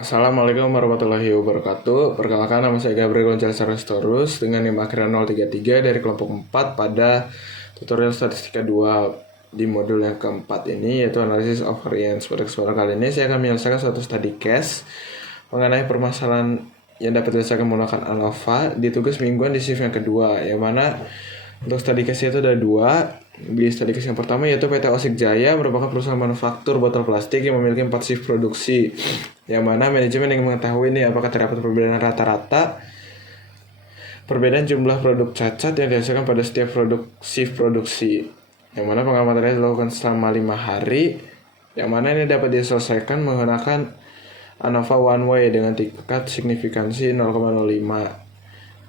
Assalamualaikum warahmatullahi wabarakatuh. Perkenalkan, nama saya Gabriel Gonzalez Restorus dengan NIM akhiran 033 dari kelompok 4 pada tutorial statistika 2 di modul yang keempat ini, yaitu analisis of variance. Pada kesempatan kali ini saya akan menyelesaikan suatu study case mengenai permasalahan yang dapat diselesaikan menggunakan ANOVA di tugas mingguan di shift yang kedua, yang mana untuk study case itu ada dua. Di study case yang pertama yaitu PT Osik Jaya merupakan perusahaan manufaktur botol plastik yang memiliki 4 shift produksi, yang mana manajemen ingin mengetahui ini apakah terdapat perbedaan rata-rata perbedaan jumlah produk cacat yang dihasilkan pada setiap shift produksi, yang mana pengamatannya dilakukan selama 5 hari, yang mana ini dapat diselesaikan menggunakan ANOVA one way dengan tingkat signifikansi 0,05.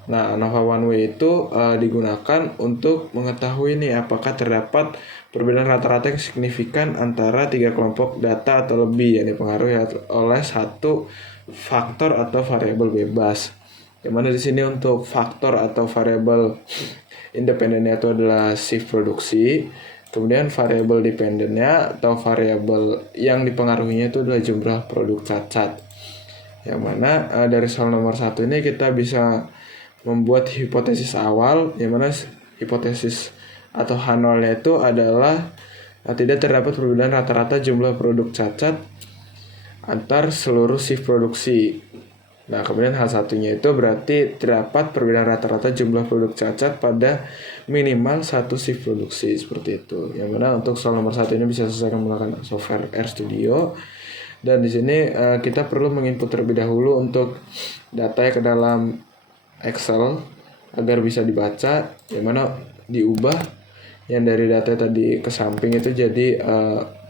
Nah, ANOVA one way itu digunakan untuk mengetahui nih apakah terdapat perbedaan rata-rata yang signifikan antara 3 kelompok data atau lebih yang dipengaruhi oleh satu faktor atau variabel bebas. Yang mana di sini untuk faktor atau variabel independennya itu adalah shift produksi. Kemudian variabel dependennya atau variabel yang dipengaruhinya itu adalah jumlah produk cacat. Yang mana dari soal nomor 1 ini kita bisa membuat hipotesis awal, yang mana hipotesis atau H0-nya itu adalah tidak terdapat perbedaan rata-rata jumlah produk cacat antar seluruh shift produksi. Nah, kemudian H1-nya itu berarti terdapat perbedaan rata-rata jumlah produk cacat pada minimal satu shift produksi, seperti itu. Yang mana untuk soal nomor 1 ini bisa selesaikan menggunakan software RStudio. Dan di sini kita perlu menginput terlebih dahulu untuk data ke dalam Excel agar bisa dibaca, yang mana diubah yang dari data tadi ke samping itu jadi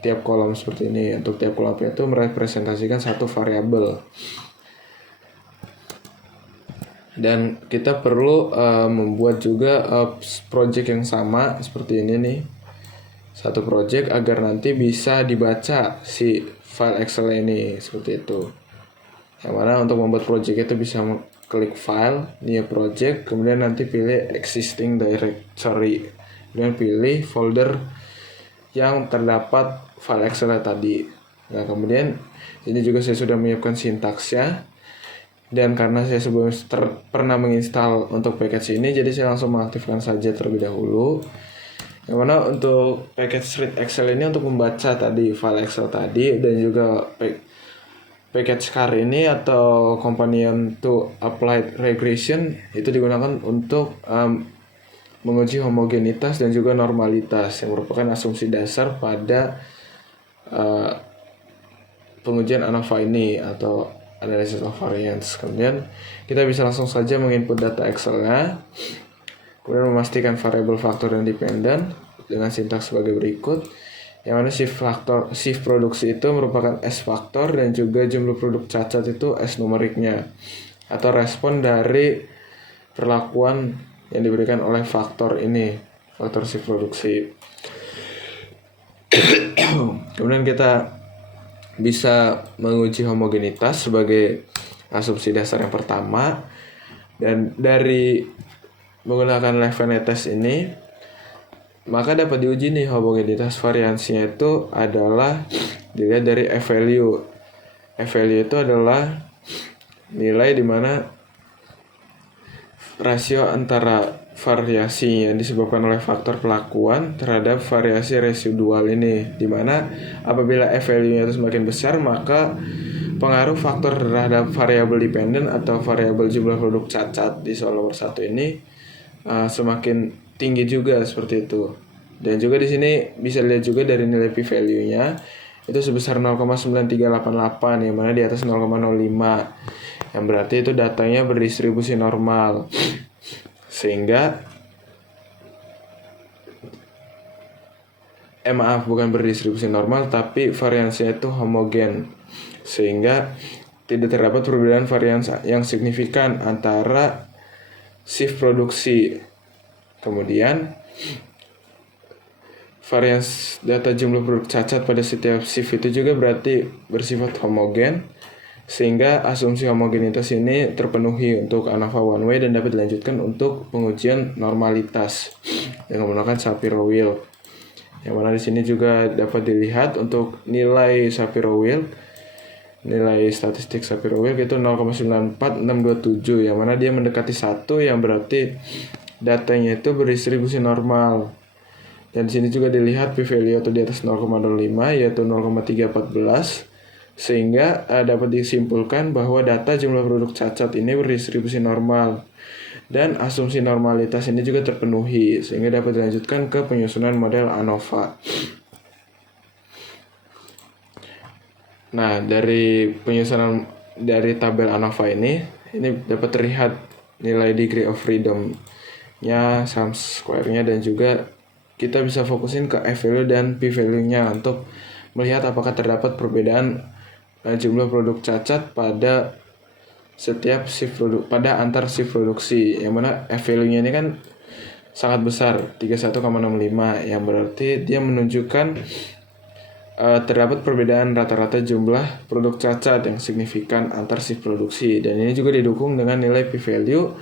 tiap kolom seperti ini. Untuk tiap kolomnya itu merepresentasikan satu variabel. Dan kita perlu membuat juga project yang sama seperti ini nih, satu project agar nanti bisa dibaca si file Excel ini, seperti itu. Yang mana untuk membuat project itu bisa klik file, new project, kemudian nanti pilih existing directory, kemudian pilih folder yang terdapat file Excel tadi. Nah, kemudian ini juga saya sudah menyiapkan sintaksnya, dan karena saya sebelumnya pernah menginstal untuk package ini, jadi saya langsung mengaktifkan saja terlebih dahulu. Yang mana untuk package read Excel ini untuk membaca tadi file Excel tadi, dan juga package car ini atau companion to applied regression itu digunakan untuk menguji homogenitas dan juga normalitas, yang merupakan asumsi dasar pada pengujian ANOVA ini atau analysis of variance. Kemudian kita bisa langsung saja menginput data Excel-nya, kemudian memastikan variabel faktor yang dependen dengan sintaks sebagai berikut. Yang mana shift produksi itu merupakan S faktor, dan juga jumlah produk cacat itu S numeriknya atau respon dari perlakuan yang diberikan oleh faktor ini, faktor shift produksi. Kemudian kita bisa menguji homogenitas sebagai asumsi dasar yang pertama, dan dari menggunakan Levene test ini maka dapat diuji nih homogenitas variansinya itu adalah dilihat dari F-value. F-value itu adalah nilai di mana rasio antara variasi yang disebabkan oleh faktor pelakuan terhadap variasi residual ini, di mana apabila F-value-nya itu semakin besar, maka pengaruh faktor terhadap variabel dependen atau variabel jumlah produk cacat di soal nomor 1 ini semakin tinggi juga, seperti itu. Dan juga di sini bisa lihat juga dari nilai p-value-nya itu sebesar 0,9388, yang mana di atas 0,05, yang berarti itu datanya berdistribusi normal, sehingga bukan berdistribusi normal tapi variansinya itu homogen, sehingga tidak terdapat perbedaan varians yang signifikan antara shift produksi. Kemudian varians data jumlah produk cacat pada setiap shift itu juga berarti bersifat homogen, sehingga asumsi homogenitas ini terpenuhi untuk ANOVA one way dan dapat dilanjutkan untuk pengujian normalitas dengan menggunakan Shapiro-Wilk. Yang mana di sini juga dapat dilihat untuk nilai Shapiro-Wilk nilai statistik Shapiro-Wilk itu 0,94627, yang mana dia mendekati 1, yang berarti datanya itu berdistribusi normal. Dan di sini juga dilihat p-value itu di atas 0,05 yaitu 0,314, sehingga dapat disimpulkan bahwa data jumlah produk cacat ini berdistribusi normal. Dan asumsi normalitas ini juga terpenuhi, sehingga dapat dilanjutkan ke penyusunan model ANOVA. Nah, dari penyusunan dari tabel ANOVA ini dapat terlihat nilai degree of freedom-nya, sum square-nya, dan juga kita bisa fokusin ke F-value dan P-value-nya untuk melihat apakah terdapat perbedaan jumlah produk cacat pada setiap shift pada antar shift produksi, yang mana F-value-nya ini kan sangat besar, 31,65, yang berarti dia menunjukkan terdapat perbedaan rata-rata jumlah produk cacat yang signifikan antar shift produksi, dan ini juga didukung dengan nilai p-value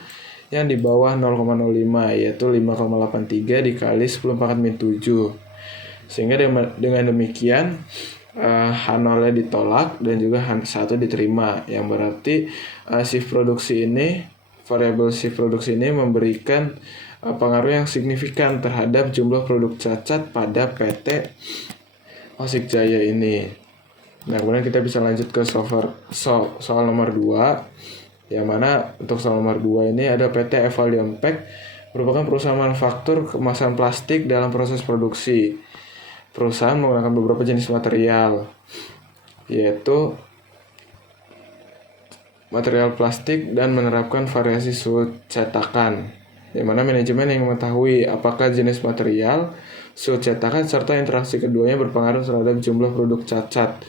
yang di bawah 0,05 yaitu 5,83 dikali 10 pangkat min 7, sehingga dengan demikian H0-nya ditolak dan juga H1 diterima, yang berarti shift produksi ini, variabel shift produksi ini memberikan pengaruh yang signifikan terhadap jumlah produk cacat pada PT Osik Jaya ini. Nah, kemudian kita bisa lanjut ke soal nomor 2, yang mana untuk soal nomor 2 ini ada PT Evalion Pack, merupakan perusahaan manufaktur kemasan plastik dalam proses produksi. Perusahaan menggunakan beberapa jenis material, yaitu material plastik, dan menerapkan variasi suhu cetakan, di mana manajemen yang mengetahui apakah jenis material, suhu cetakan, serta interaksi keduanya berpengaruh terhadap jumlah produk cacat.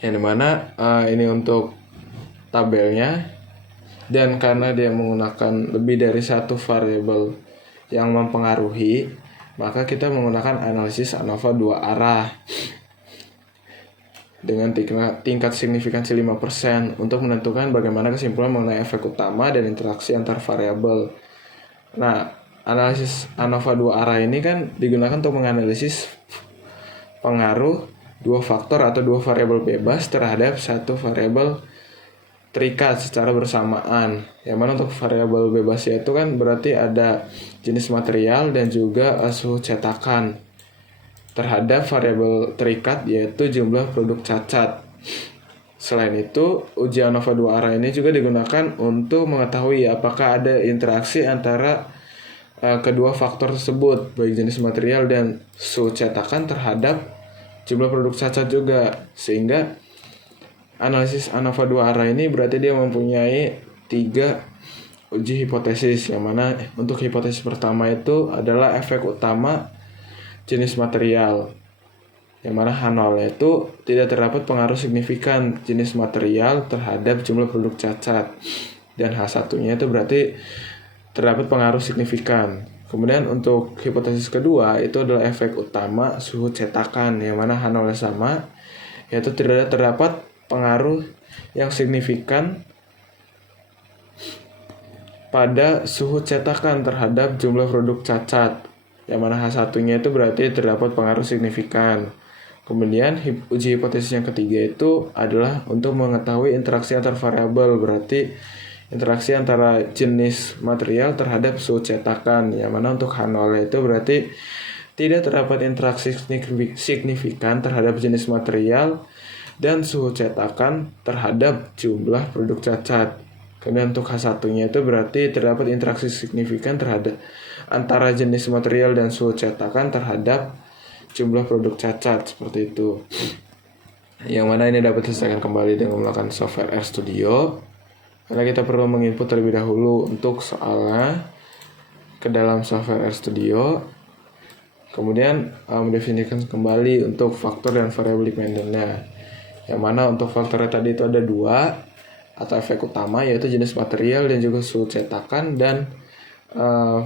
Yang dimana ini untuk tabelnya, dan karena dia menggunakan lebih dari satu variabel yang mempengaruhi, maka kita menggunakan analisis ANOVA 2 arah dengan tingkat signifikansi 5% untuk menentukan bagaimana kesimpulan mengenai efek utama dan interaksi antar variabel. Nah, analisis ANOVA 2 arah ini kan digunakan untuk menganalisis pengaruh dua faktor atau dua variabel bebas terhadap satu variabel terikat secara bersamaan. Yang mana untuk variabel bebas itu kan berarti ada jenis material dan juga suhu cetakan. Terhadap variabel terikat yaitu jumlah produk cacat. Selain itu, uji ANOVA 2 arah ini juga digunakan untuk mengetahui apakah ada interaksi antara kedua faktor tersebut, baik jenis material dan suhu cetakan terhadap jumlah produk cacat juga. Sehingga analisis ANOVA 2 arah ini berarti dia mempunyai 3 uji hipotesis, yang mana untuk hipotesis pertama itu adalah efek utama jenis material, yang mana H0 itu tidak terdapat pengaruh signifikan jenis material terhadap jumlah produk cacat, dan H1-nya itu berarti terdapat pengaruh signifikan. Kemudian untuk hipotesis kedua itu adalah efek utama suhu cetakan, yang mana H0 sama, yaitu tidak terdapat pengaruh yang signifikan pada suhu cetakan terhadap jumlah produk cacat, yang mana H1-nya itu berarti terdapat pengaruh signifikan. Kemudian uji hipotesis yang ketiga itu adalah untuk mengetahui interaksi antar variabel, berarti interaksi antara jenis material terhadap suhu cetakan, yang mana untuk H0 itu berarti tidak terdapat interaksi signifikan terhadap jenis material dan suhu cetakan terhadap jumlah produk cacat. Kemudian untuk H1-nya itu berarti terdapat interaksi signifikan terhadap antara jenis material dan suhu cetakan terhadap jumlah produk cacat, seperti itu. Yang mana ini dapat diselesaikan kembali dengan menggunakan software RStudio. Karena kita perlu menginput terlebih dahulu untuk soalnya ke dalam software RStudio. Kemudian mendefinisikan kembali untuk faktor dan variabel dependennya. Yang mana untuk faktornya tadi itu ada 2 atau efek utama, yaitu jenis material dan juga suhu cetakan, dan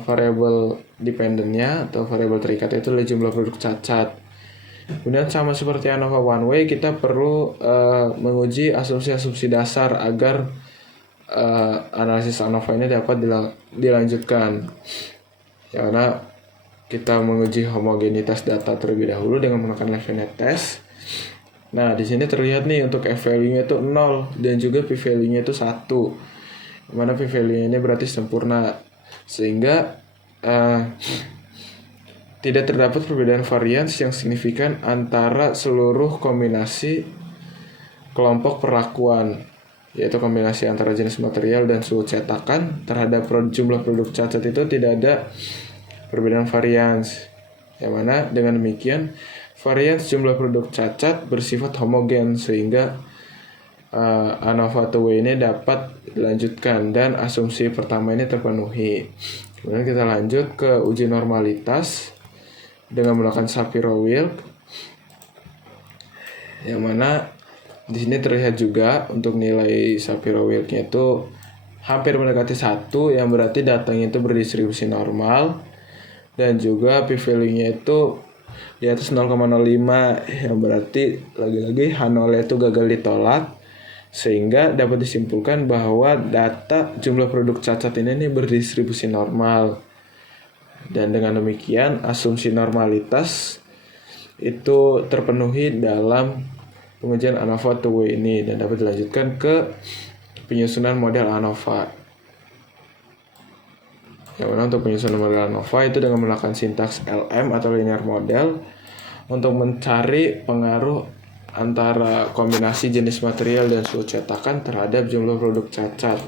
variabel dependennya atau variabel terikat itu adalah jumlah produk cacat. Kemudian sama seperti ANOVA one way, kita perlu menguji asumsi-asumsi dasar agar analisis ANOVA ini dapat dilanjutkan. Yang mana kita menguji homogenitas data terlebih dahulu dengan menggunakan Levene test. Nah, di sini terlihat nih untuk F value-nya itu 0 dan juga P value-nya itu 1. Mana P value-nya ini berarti sempurna. Sehingga tidak terdapat perbedaan varians yang signifikan antara seluruh kombinasi kelompok perlakuan, yaitu kombinasi antara jenis material dan suhu cetakan terhadap jumlah produk cacat itu tidak ada perbedaan varians. Yang mana dengan demikian varians jumlah produk cacat bersifat homogen sehingga ANOVA 2 ini dapat dilanjutkan dan asumsi pertama ini terpenuhi. Kemudian kita lanjut ke uji normalitas dengan menggunakan Shapiro-Wilk, yang mana di sini terlihat juga untuk nilai Shapiro-Wilk-nya itu hampir mendekati 1, yang berarti datanya itu berdistribusi normal, dan juga p-value-nya itu di atas 0,05, yang berarti lagi-lagi H0 itu gagal ditolak, sehingga dapat disimpulkan bahwa data jumlah produk cacat ini berdistribusi normal. Dan dengan demikian asumsi normalitas itu terpenuhi dalam pengujian ANOVA 2 ini dan dapat dilanjutkan ke penyusunan model ANOVA. Yang mana untuk penyusunan model ANOVA itu dengan menggunakan sintaks LM atau linear model untuk mencari pengaruh antara kombinasi jenis material dan suhu cetakan terhadap jumlah produk cacat.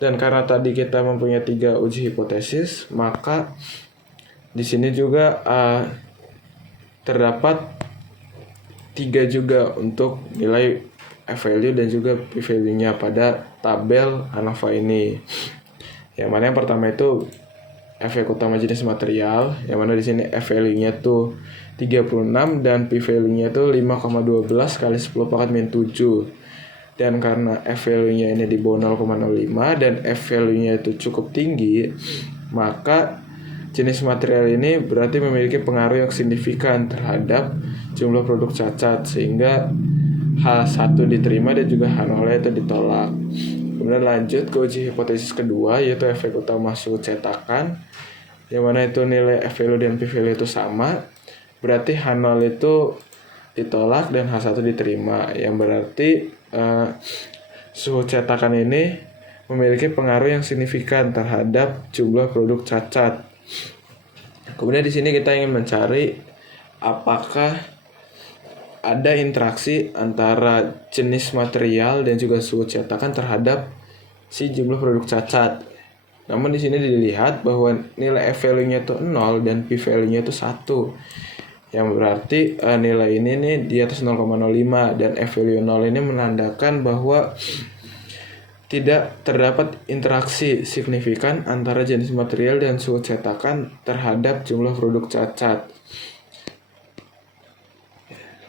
Dan karena tadi kita mempunyai 3 uji hipotesis, maka di sini juga terdapat 3 juga untuk nilai F value dan juga P value-nya pada tabel ANOVA ini. Yang mana yang pertama itu efek utama jenis material, yang mana di sini F value-nya tuh 36 dan P value-nya itu 5,12 kali 10 pangkat min 7. Dan karena F value-nya ini di bawah 0,05 dan F value-nya itu cukup tinggi, maka jenis material ini berarti memiliki pengaruh yang signifikan terhadap jumlah produk cacat, sehingga H1 diterima dan juga H0 itu ditolak. Kemudian lanjut ke uji hipotesis kedua, yaitu efek utama suhu cetakan, yang mana itu nilai F value dan P value itu sama, berarti H0 itu ditolak dan H1 diterima, yang berarti suhu cetakan ini memiliki pengaruh yang signifikan terhadap jumlah produk cacat. Kemudian di sini kita ingin mencari apakah ada interaksi antara jenis material dan juga suhu cetakan terhadap si jumlah produk cacat. Namun di sini dilihat bahwa nilai F value-nya itu 0 dan P value-nya itu 1. Yang berarti nilai ini nih di atas 0,05 dan F value 0 ini menandakan bahwa tidak terdapat interaksi signifikan antara jenis material dan suhu cetakan terhadap jumlah produk cacat.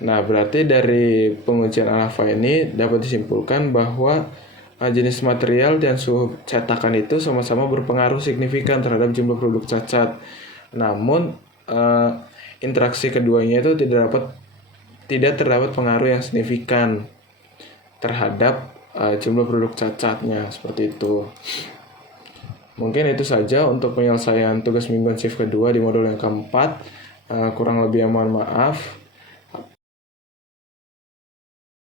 Nah, berarti dari pengujian ANOVA ini dapat disimpulkan bahwa jenis material dan suhu cetakan itu sama-sama berpengaruh signifikan terhadap jumlah produk cacat. Namun interaksi keduanya itu tidak terdapat pengaruh yang signifikan terhadap jumlah produk cacatnya, seperti itu. Mungkin itu saja untuk penyelesaian tugas mingguan shift kedua di modul yang keempat. Kurang lebih mohon maaf.